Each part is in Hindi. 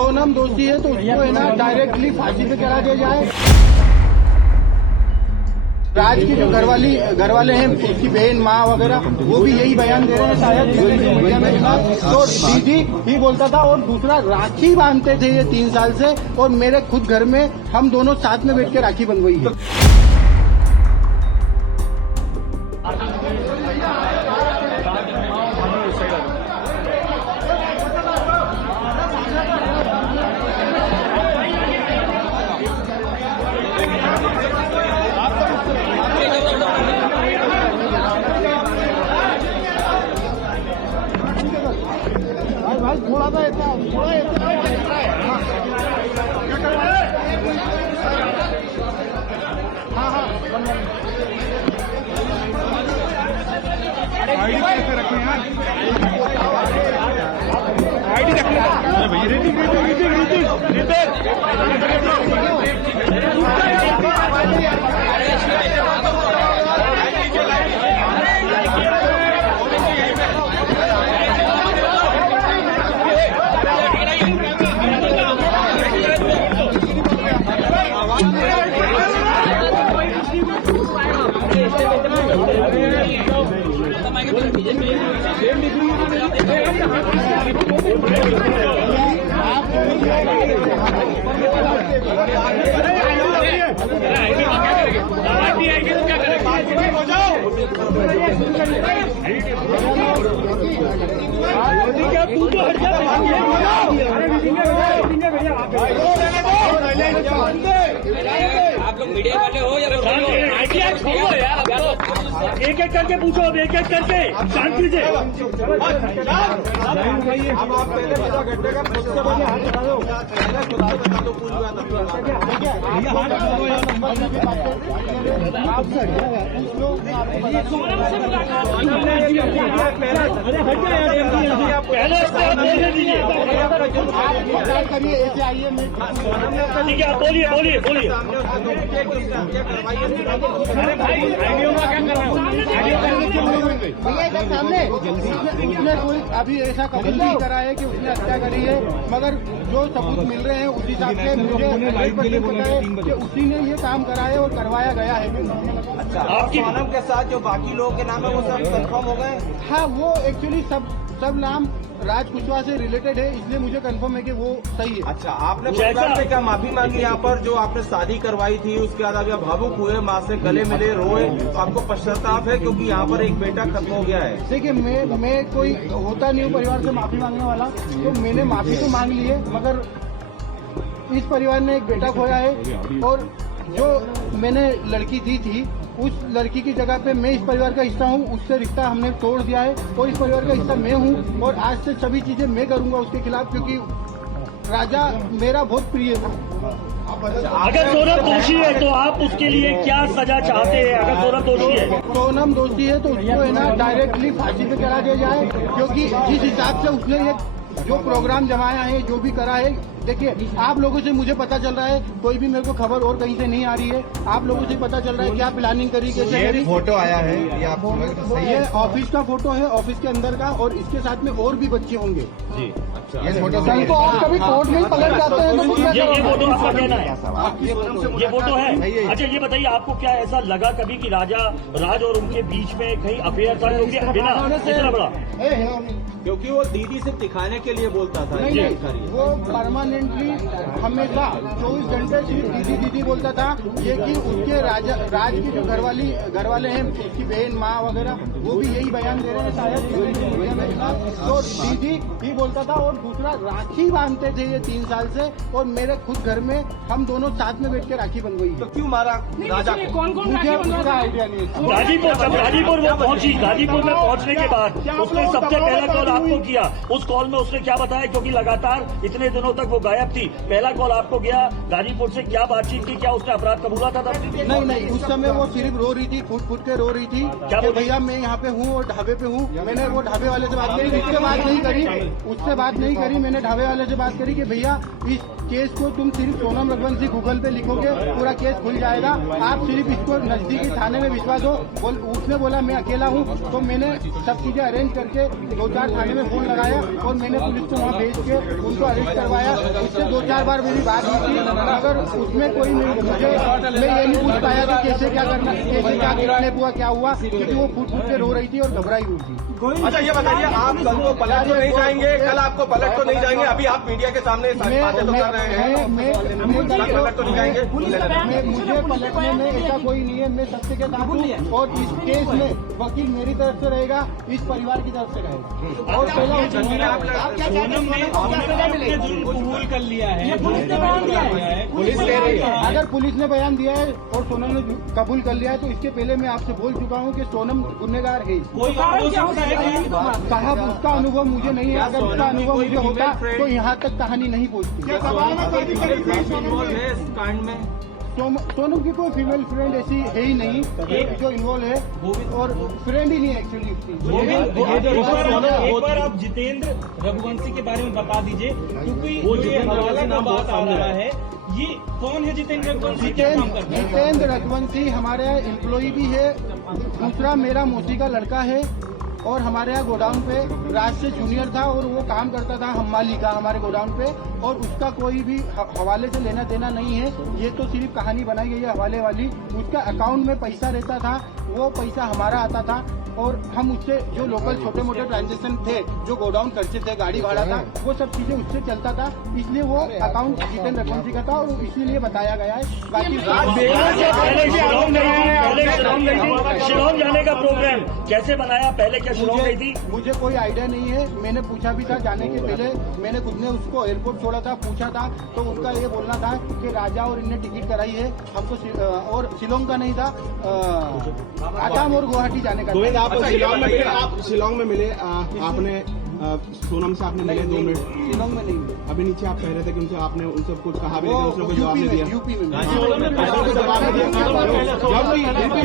सोनम दोषी है तो उसको है ना डायरेक्टली फांसी पे चढ़ा दिया जाए। राज की जो घर वाले हैं, उसकी बहन माँ वगैरह, वो भी यही बयान दे रहे हैं शायद मीडिया में सुना। तो दीदी ही बोलता था और दूसरा राखी बांधते थे ये 3 साल से, और मेरे खुद घर में हम दोनों साथ में बैठ के राखी बंधवाई है। भाई थोड़ा सा आईडी कैसे रखें यार, आईडी रखना आप लोग मीडिया वाले हो या एक एक करके पूछो, अब एक एक करके शांति से। अब आप पहले मेरा गड्ढे का खुद से बोलिए, हाथ उठा दो, बता दो पूरी बात। करिए ऐसे आइए, ठीक है, आप बोलिए बोलिए बोलिए। अरे भाई भैया इधर सामने, उसने कोई अभी ऐसा कबूल नहीं करा है कि उसने हत्या करी है, मगर जो सबूत मिल रहे हैं उस हिसाब से मुझे 100% पता है कि उसी ने ये काम करा है और करवाया गया है। अच्छा, आपकी सोनम के साथ जो बाकी लोगों के नाम है वो सब कंफर्म हो गए? हाँ, वो एक्चुअली सब नाम राज कुशवाहा से रिलेटेड है, इसलिए मुझे कंफर्म है कि वो सही है। अच्छा, आपने परिवार से क्या माफी मांगी यहाँ पर जो आपने शादी करवाई थी, उसके बाद आप भावुक हुए, माँ से गले मिले, रोए, तो आपको पश्चाताप है क्योंकि यहाँ पर एक बेटा खत्म हो गया है? देखिए, मैं कोई होता नहीं हूँ परिवार से माफी मांगने वाला, तो मैंने माफी तो मांग ली है, मगर इस परिवार ने एक बेटा खोया है, और जो मैंने लड़की दी थी उस लड़की की जगह पे मैं इस परिवार का हिस्सा हूँ, उससे रिश्ता हमने तोड़ दिया है, और इस परिवार का हिस्सा मैं हूँ, और आज से सभी चीजें मैं करूंगा उसके खिलाफ, क्योंकि राजा मेरा बहुत प्रिय था। अगर सोनम दोषी है तो आप उसके लिए क्या सजा चाहते हैं? अगर सोनम दोषी है, सोनम दोषी है तो उसको है ना डायरेक्टली फांसी पे चढ़ा दिया जाए, क्योंकि जिस हिसाब से उसने ये जो प्रोग्राम जमाया है, जो भी करा है, देखिए आप लोगों से मुझे पता चल रहा है, कोई भी मेरे को खबर और कहीं से नहीं आ रही है, आप लोगों से पता चल रहा है क्या प्लानिंग करी, कैसे करी। फोटो आया है, ये आप ये ऑफिस का फोटो है, ऑफिस के अंदर का, और इसके साथ में और भी बच्चे होंगे जी। अच्छा, ये फोटो तो आप कभी कोर्ट में पलट जाते हैं तो ये फोटो आपका कहना है, ये फोटो है। अच्छा, ये बताइए आपको क्या ऐसा लगा कभी कि राज और उनके बीच में कहीं अफेयर था, क्योंकि बिना इतना बड़ा, क्योंकि वो दीदी सिर्फ दिखाने के लिए बोलता था? नहीं, वो परमानेंटली हमेशा 24 घंटे सिर्फ दीदी दीदी बोलता था। ये कि उसके राज की जो घर वाले हैं, उसकी बहन माँ वगैरह, वो भी यही बयान दे रहे हैं शायद मीडिया में सुना। तो दीदी ही बोलता था, और दूसरा राखी बांधते थे ये 3 साल से, और मेरे खुद घर में हम दोनों साथ में बैठ के राखी बंधवाई। तो क्यों मारा राजा को? मुझे उसका आइडिया नहीं है। गाजीपुर वो पहुंची, गाजीपुर में पहुंचने के बाद उसने सबसे पहला कॉल आपको किया, उस कॉल में उसने क्या बताया? क्योंकि लगातार इतने दिनों तक वो गायब थी, पहला कॉल आपको गया, गाजीपुर से क्या बातचीत की, क्या उसने अपराध कबूला था? नहीं, उस समय वो सिर्फ रो रही थी, फूट के रो रही थी कि भैया मैं यहाँ पे हूँ और ढाबे पे हूँ। मैंने वो ढाबे वाले से बात की, उससे बात नहीं करी। मैंने ढाबे वाले से बात करी कि भैया इस केस को तुम सिर्फ सोनम रघुवंशी गूगल पे लिखोगे पूरा केस खुल जाएगा, आप सिर्फ इसको नजदीकी थाने में विश्वास हो। उसने बोला मैं अकेला हूँ, तो मैंने सब चीजें अरेंज करके 2-4 थाने में फोन लगाया और मैंने पुलिस को वहाँ भेज के उनको अरेस्ट करवाया। उससे 2-4 बार मेरी बात हुई थी, मगर उसमें कोई मैं ये नहीं पूछ पाया कि कैसे क्या करना, कैसे क्या किडनैप हुआ, क्या हुआ, क्योंकि वो फूट फूट के रो रही थी और घबराई हुई थी। अच्छा ये बताइए, आप कल तो पलट तो नहीं जाएंगे, कल आपको पलट तो नहीं जाएंगे, अभी आप मीडिया के सामने बातें तो कर रहे हैं, पलट तो नहीं जाएंगे? मुझे पलटने में ऐसा कोई नहीं है, मैं सत्य के साथ हूँ और इस केस में वकील मेरी तरफ से रहेगा, इस परिवार की तरफ से रहेगा। और कबूल कर लिया है, पुलिस ने बयान दिया है, अगर पुलिस ने बयान दिया है और सोनम ने कबूल कर लिया है, तो इसके पहले मैं आपसे बोल चुका हूँ कि सोनम गुनहगार है। साहब उसका अनुभव मुझे नहीं है, अगर उसका अनुभव मुझे होता तो यहाँ तक कहानी नहीं पहुँचती। सोनम की कोई फीमेल फ्रेंड ऐसी है ही नहीं जो इन्वॉल्व है, और फ्रेंड ही नहीं है एक्चुअली उसकी। एक बार आप जितेंद्र रघुवंशी के बारे में बता दीजिए, क्योंकि वो जो हवाला का बात आ रहा है, ये कौन है जितेंद्र रघुवंशी? क्या काम करते हैं? जितेंद्र रघुवंशी हमारे यहाँ एम्प्लॉय भी है, दूसरा मेरा मौसी का लड़का है और हमारे यहाँ गोडाउन पे राज से जूनियर था और वो काम करता था हम्माली का हमारे गोडाउन पे, और उसका कोई भी हवाले से लेना देना नहीं है। ये तो सिर्फ कहानी बनाई गई है हवाले वाली। उसका अकाउंट में पैसा रहता था, वो पैसा हमारा आता था और हम उससे जो लोकल छोटे मोटे ट्रांजेक्शन थे, जो गोडाउन खर्चे थे, गाड़ी भाड़ा था, वो सब चीजें उससे चलता था, इसलिए वो अकाउंट जितेंद्र रघुवंशी का था और इसीलिए बताया गया है। बाकी शिलोंग जाने का प्रोग्राम कैसे बनाया, पहले क्या शिलोंग गई थी? मुझे कोई आइडिया नहीं है, मैंने पूछा भी था जाने के पहले, मैंने खुद ने उसको एयरपोर्ट छोड़ा था, पूछा था, तो उनका ये बोलना था कि राजा और इनने टिकट कराई है हमको, और शिलोंग का नहीं था, आसाम और गुवाहाटी जाने का। आप शिलोंग में मिले, आपने सोनम से आपने मिले 2 मिनट? शिलोंग में नहीं मिले। अभी नीचे आप कह रहे थे कि उनसे आपने उनसे कुछ कहा भी, लेकिन उसने कोई जवाब नहीं दिया। यूपी में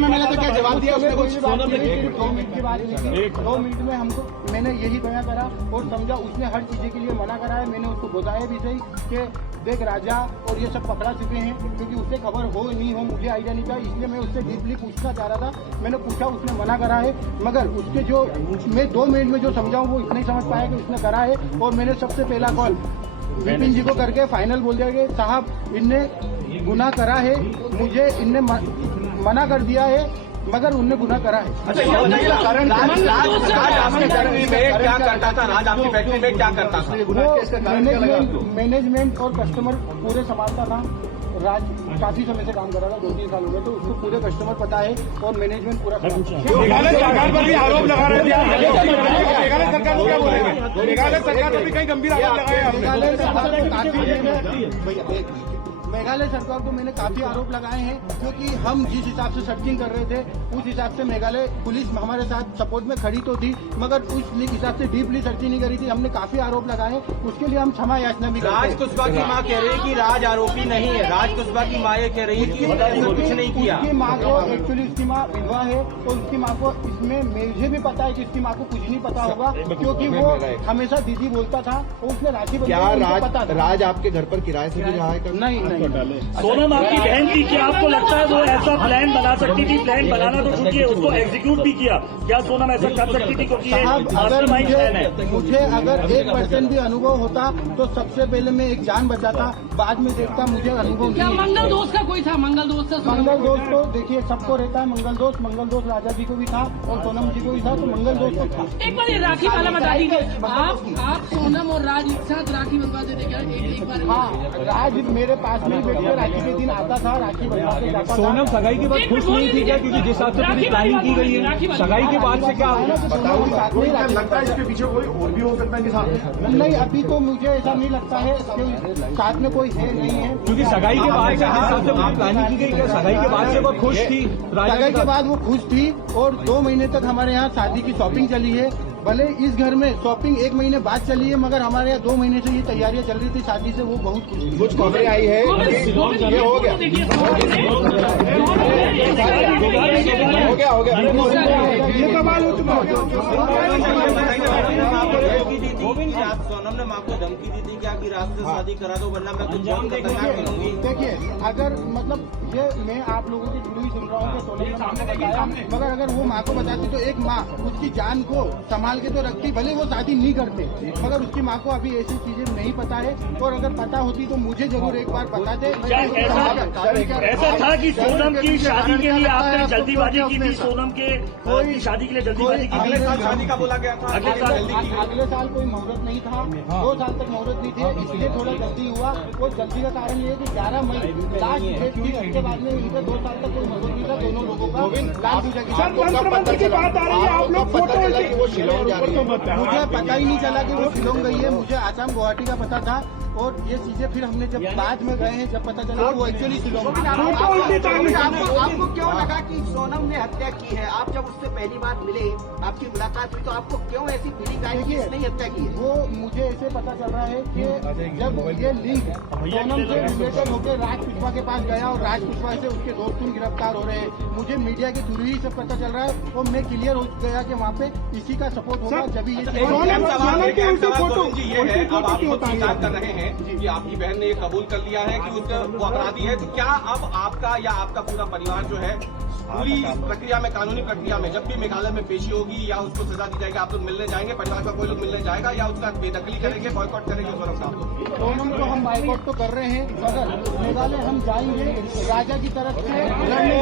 मिले तो क्या जवाब दिया उसने कुछ? 2 मिनट की बात हुई थी, 2 मिनट में हमको मैंने यही बयां करा और समझा, उसने हर चीजें के लिए मना करा है। मैंने उसको बताया भी सही कि देख राजा और ये सब पकड़ा चुके हैं, क्योंकि उससे खबर हो नहीं हो मुझे आइडिया नहीं था, इसलिए मैं उससे डीपली पूछना चाह रहा था। मैंने पूछा, उसने मना करा है, मगर उसके जो मैं 2 मिनट में जो समझाऊं वो इतना ही समझ पाया कि उसने करा है। और मैंने सबसे पहला कॉल विपिन जी को करके फाइनल बोल दिया कि साहब इनने गुनाह करा है, मुझे इनने मना कर दिया है, मगर उनने गुनाह करा है। अच्छा ये बताइए, राज आपकी फैक्ट्री में क्या करता था? राज आपकी फैक्ट्री में क्या करता था? वो मैनेजमेंट और कस्टमर पूरे संभालता था। राज काफी समय से काम कर रहा था, 2-3 साल हो गए, तो उसको पूरे कस्टमर पता है और मैनेजमेंट पूरा मेघालय सरकार पर भी आरोप लगा रहे थे, मेघालय सरकार को क्या बोलेंगे? मेघालय सरकार पर भी कई गंभीर आरोप लगाए हैं। मेघालय सरकार को मेघालय सरकार को मैंने काफी आरोप लगाए हैं, क्योंकि हम जिस हिसाब से सर्चिंग कर रहे थे उस हिसाब से मेघालय पुलिस हमारे साथ सपोर्ट में खड़ी तो थी, मगर उस हिसाब से डीपली सर्चिंग नहीं करी थी। हमने काफी आरोप लगाए, उसके लिए हम क्षमा याचना भी करते हैं। राज कुशवाहा की मां कह रही है कि राज आरोपी नहीं है, राज कुशवाहा की मां ये कह रही है कि इसने कुछ नहीं किया। उसकी माँ को एक्चुअली उसकी माँ विधवा है, और उसकी माँ को इसमें मुझे भी पता है कि उसकी माँ को कुछ नहीं पता होगा, क्योंकि वो हमेशा दीदी बोलता था और उसने राखी पता था। राज आपके घर पर किराए से भी रहा है? नहीं। सोनम आपकी बहन थी, क्या आपको लगता है वो ऐसा प्लान बना सकती थी? प्लान बनाना तो छूटिए, उसको एग्जीक्यूट भी किया, क्या सोनम ऐसा कर सकती थी? क्योंकि अगर मुझे अगर 1% भी अनुभव होता तो सबसे पहले मैं एक जान बचाता, बाद में देखता मुझे अनुभव क्या नहीं। मंगल दोस्त का कोई था? मंगल दोस्त तो देखिए सबको रहता है मंगल दोस्त राजा जी को भी था और सोनम जी को भी था, तो मंगल दोस्त तो था। एक बार ये राखी वाला बता दीजिए, आप सोनम और राज एक साथ राखी बनवा देते क्या? एक बार हाँ, राज मेरे पास में बैठ कर राखी के दिन आता था, राखी बनवा के जाता था। सोनम सगाई के बाद खुश नहीं थी क्या? क्योंकि जिस हिसाब से पूरी प्लानिंग की गई है, सगाई के बाद से क्या लगता है इसके पीछे कोई और भी हो सकता है कि साथ में? नहीं, अभी तो मुझे ऐसा नहीं लगता है कि साथ में कोई है नहीं है, क्योंकि सगाई के बाद से जिस हिसाब से पूरी प्लानिंग की गई, क्या सगाई के बाद से वो खुश थी? सगाई के बाद वो खुश थी और 2 महीने तक हमारे यहाँ शादी की शॉपिंग चली है। भले इस घर में शॉपिंग 1 महीने बाद चली है, मगर हमारे यहाँ 2 महीने से ये तैयारियां चल रही थी शादी से, वो बहुत खुश थी। कुछ खबरें आई है, ये हो गया ये कमाल हो चुका है। धमकी दी थी कि आप सोनम ने माँ को धमकी दी थी क्या कि रात से शादी करा दो वरना मैं कुछ बहुत खतरनाक करूंगी। देखिए अगर मतलब ये मैं आप लोगों की थ्रू ही सुन रहा हूँ कि सोनम ने माँ को बताया, मगर अगर वो माँ को बताती तो एक माँ उसकी जान को संभाल के तो रखती, भले वो शादी नहीं करते, मगर उसकी माँ को अभी ऐसी चीजें नहीं पता है। और अगर पता होती तो मुझे जरूर एक बार बताते। ऐसा था कि सोनम की शादी के लिए आपने जल्दीबाजी की थी, सोनम के कोई शादी के लिए जल्दीबाजी की अगले थी। साल शादी का बोला गया था, अगले साल कोई मुहूर्त नहीं था, 2 साल तक मुहूर्त नहीं थे, इसलिए थोड़ा जल्दी हुआ। वो जल्दी का कारण ये है कि 11 मई लास्ट डेट थी, उसके बाद में इनका 2 साल तक कोई मुहूर्त नहीं था दोनों लोगों का। लाल पूजा की बात आ रही है, आप लोग फोटो मुझे पता ही नहीं चला कि वो शिलोंग गई है, मुझे आसाम गुवाहाटी का पता था। और ये चीजें फिर हमने जब बाद में गए हैं, जब पता चला वो एक्चुअली शिलोंग। आपको क्यों लगा कि सोनम ने हत्या की है? आप जब उससे पहली बार मिले, आपकी मुलाकात हुई, तो आपको क्यों ऐसी फीलिंग आई कि इसने ही हत्या की है? वो मुझे ऐसे पता चल रहा है कि जब ये लिंक सोनम से रिलेटेड होकर राज पुष्पा के पास गया और राज पुष्पा से उसके दोस्त गिरफ्तार हो रहे हैं, मुझे मीडिया के थ्रू ही सब पता चल रहा है। और मैं क्लियर हो गया कि वहाँ पे इसी का सपोर्ट होगा जब ये कर रहे हैं कि आपकी बहन ने ये कबूल कर लिया है कि उसका वो अपराधी है, तो क्या अब आपका या आपका पूरा परिवार जो है पूरी इस प्रक्रिया में, कानूनी प्रक्रिया में, जब भी मेघालय में पेशी होगी या उसको सजा दी जाएगी, आप लोग मिलने जाएंगे, परिवार का कोई लोग मिलने जाएगा या उसका बेदखली करेंगे, बॉयकॉट करेंगे? सोनम साहब सोनम को हम बॉयकॉट तो कर रहे हैं, मगर मेघालय हम जाएंगे राजा की तरफ से लड़ने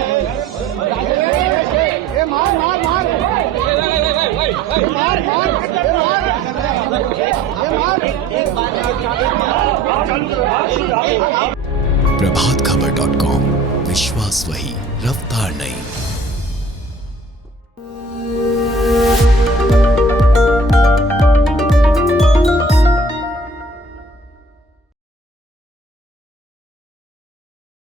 जाएंगे। मार मार मार मार प्रभातखबर.com, विश्वास वही, रफ्तार नहीं।